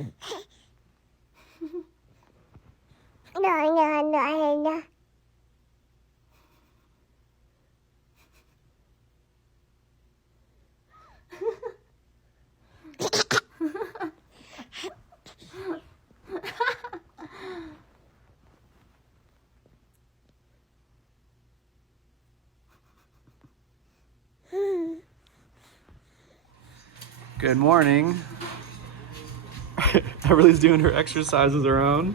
No. Good morning. Everly's doing her exercises around.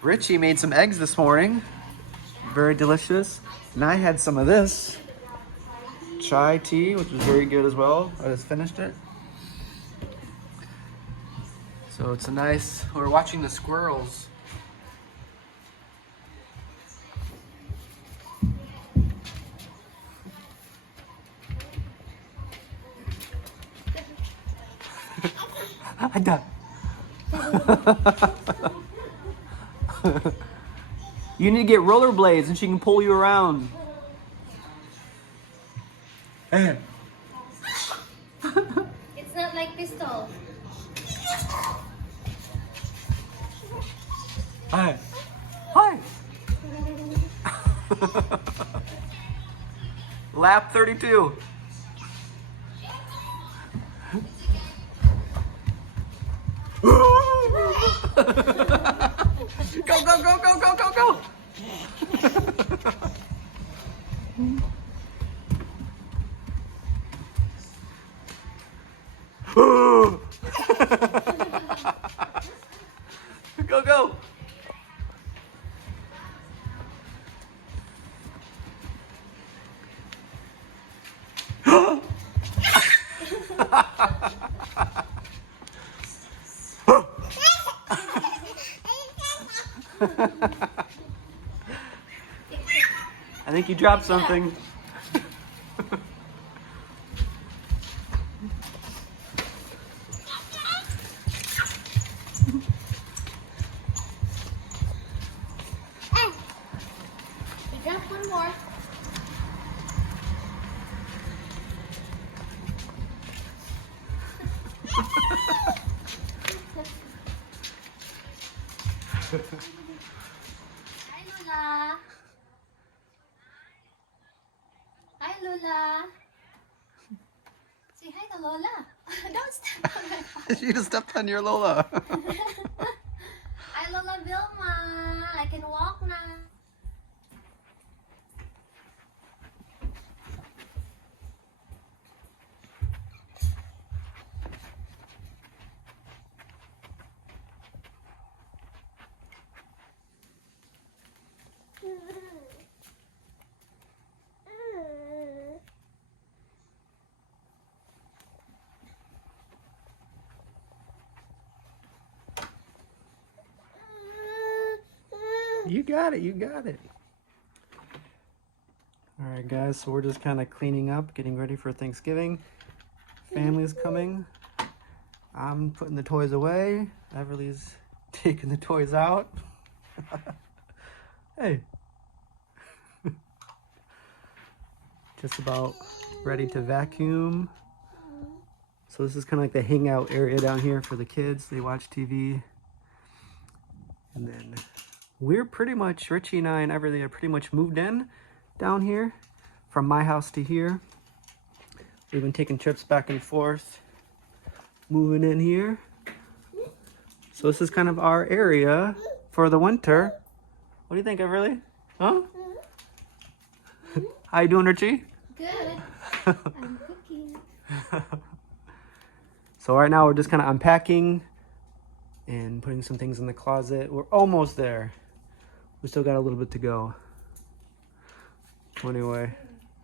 Richie made some eggs this morning. Very delicious. And I had some of this chai tea, which was very good as well. I just finished it. So it's a nice, we're watching the squirrels. Ada. You need to get rollerblades and she can pull you around. It's not like pistol. Hi. Hi. Lap 32. Go, go, go, go, go, go, go. Go, go. I think you dropped something. You dropped one more. Hi, Lola. Hi, Lola. Say hi to Lola. Don't step on my phone. You just stepped on your Lola. Hi, Lola Vilma. I can walk now. You got it, you got it. All right, guys, so we're just kind of cleaning up, getting ready for Thanksgiving. Family's coming. I'm putting the toys away. Everly's taking the toys out. Hey. Just about ready to vacuum. So this is kind of like the hangout area down here for the kids. They watch TV. And then we're pretty much, Richie and I and Everly are pretty much moved in down here from my house to here. We've been taking trips back and forth, moving in here. So this is kind of our area for the winter. What do you think, Everly? Huh? How you doing, Richie? Good. I'm cooking. So right now we're just kind of unpacking and putting some things in the closet. We're almost there. We still got a little bit to go. Anyway,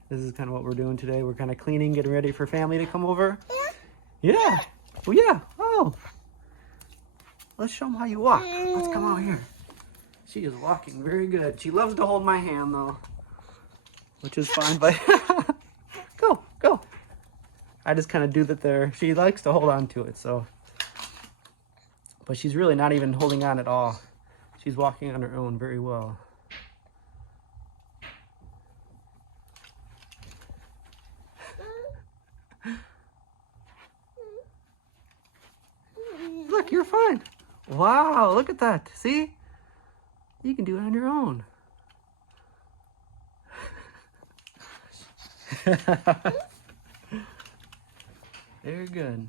this is kind of what we're doing today. We're kind of cleaning, getting ready for family to come over. Yeah. Oh, yeah. Oh. Let's show them how you walk. Let's come out here. She is walking very good. She loves to hold my hand, though, which is fine, but go, go. I just kind of do that there. She likes to hold on to it, so. But she's really not even holding on at all. She's walking on her own very well. you're fine. Wow, look at that. See? You can do it on your own. Very good.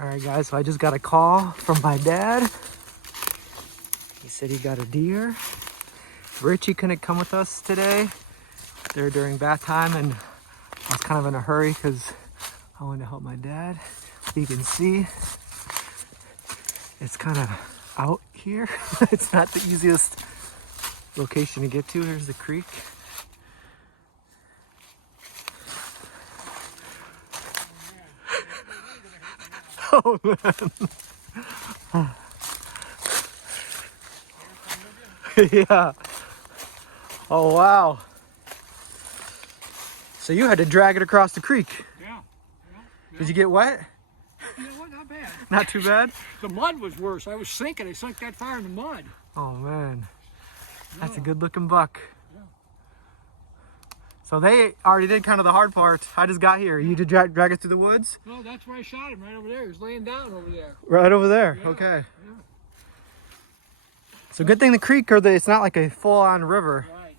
All right, guys, so I just got a call from my dad. He said he got a deer. Richie couldn't come with us today. They're during bath time, and I was kind of in a hurry because I wanted to help my dad. You can see it's kind of out here. It's not the easiest location to get to. Here's the creek. Oh man. Yeah. Oh wow. So you had to drag it across the creek. Yeah. Did you get wet? You know what? Not bad. Not too bad? The mud was worse. I was sinking. I sunk that far in the mud. Oh man. That's a good looking buck. Yeah. So they already did kind of the hard part. I just got here. You did drag it through the woods? No, that's where I shot him, right over there. He was laying down over there. Right over there. Yeah. Okay. Yeah. So good thing the creek, or it's not like a full on river, Right.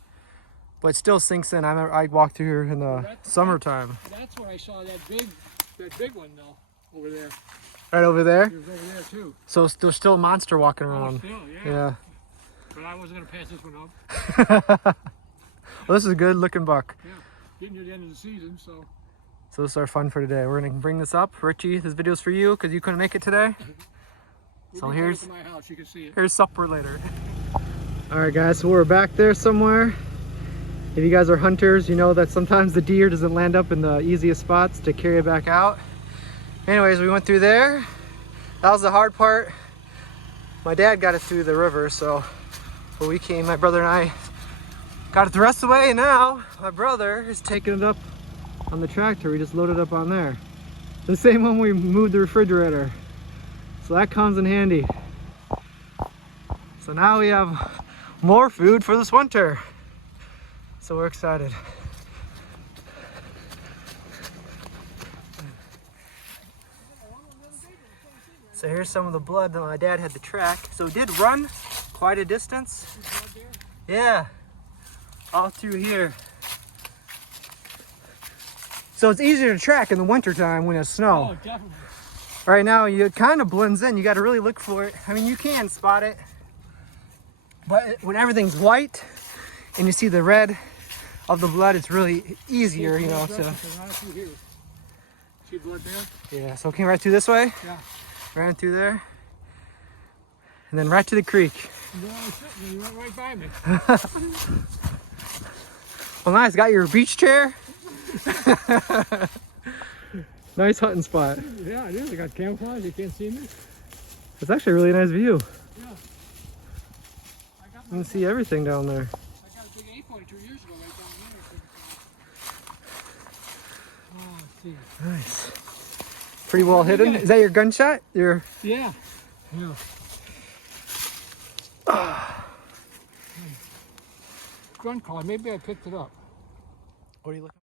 but it still sinks in. I remember I walked through here in the summertime. That's when I saw that big one though, over there. Right over there? He was over there too. So there's still a monster walking Oh, around. still, yeah. Yeah. But I wasn't gonna pass this one up. Well, this is a good looking buck. Yeah. Getting to the end of the season, so. So this is our fun for today. We're gonna bring this up. Richie, this video's for you because you couldn't make it today. So We'll here's to my house. You can see it. here's supper later. All right, guys. So we're back there somewhere. If you guys are hunters, you know that sometimes the deer doesn't land up in the easiest spots to carry it back out. Anyways, we went through there. That was the hard part. My dad got it through the river, so when we came, my brother and I got it the rest of the way, and now my brother is taking it up on the tractor. We just loaded up on there. The same one we moved the refrigerator. So that comes in handy. So now we have more food for this winter. So we're excited. So here's some of the blood that my dad had to track. So we did run quite a distance. Yeah, all through here. So it's easier to track in the wintertime when it's snow. Oh, definitely. Right now, it kind of blends in. You got to really look for it. I mean, you can spot it, but when everything's white and you see the red of the blood, it's really easier, you know, to... See blood there? Yeah, so it came right through this way, Yeah. ran through there, and then right to the creek. No, you went right by me. Well, nice. Got your beach chair. Nice hunting spot. Yeah, it is. I got camouflage. You can't see me. It's actually a really nice view. Yeah. You can see everything down there. I got a big 8 point 2 years ago right down there. Oh, let's see. Nice. Pretty well hidden. Is that your gunshot? Your... Yeah. Yeah. Gun call. Maybe I picked it up. What are you looking